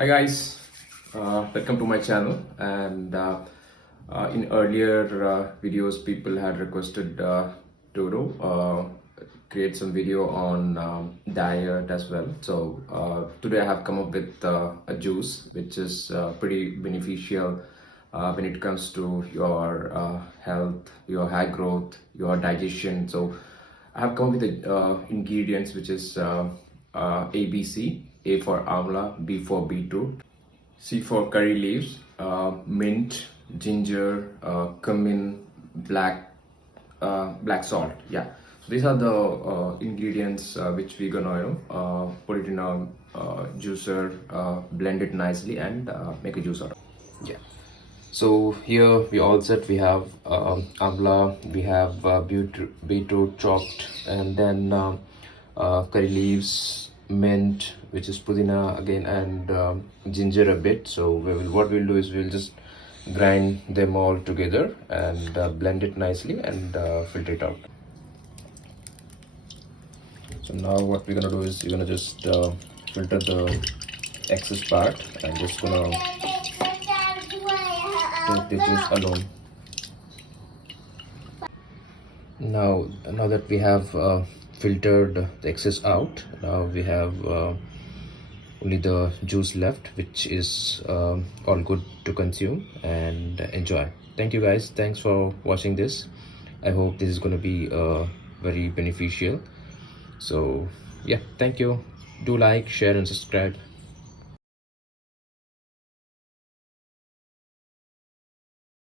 Hi guys, welcome to my channel. And in earlier videos, people had requested to create some video on diet as well. So today I have come up with a juice which is pretty beneficial when it comes to your health, your hair growth, your digestion. So I have come up with the ingredients which is ABC. A for amla, B for beetroot, C for curry leaves, mint, ginger, cumin, black salt. Yeah. So these are the ingredients which we gonna put it in a juicer, blend it nicely, and make a juice out of it. Yeah. So here we all set. We have amla, we have beetroot chopped, and then curry leaves, mint, which is pudina again, and ginger a bit. So what we'll do is we'll just grind them all together and blend it nicely and filter it out. So now what we're gonna do is we're gonna just filter the excess part and just gonna take the juice alone. Now that we have filtered the excess out, now we have only the juice left, which is all good to consume and enjoy. Thank you guys, thanks for watching this. I hope this is going to be very beneficial. So yeah, thank you. Do like, share and subscribe.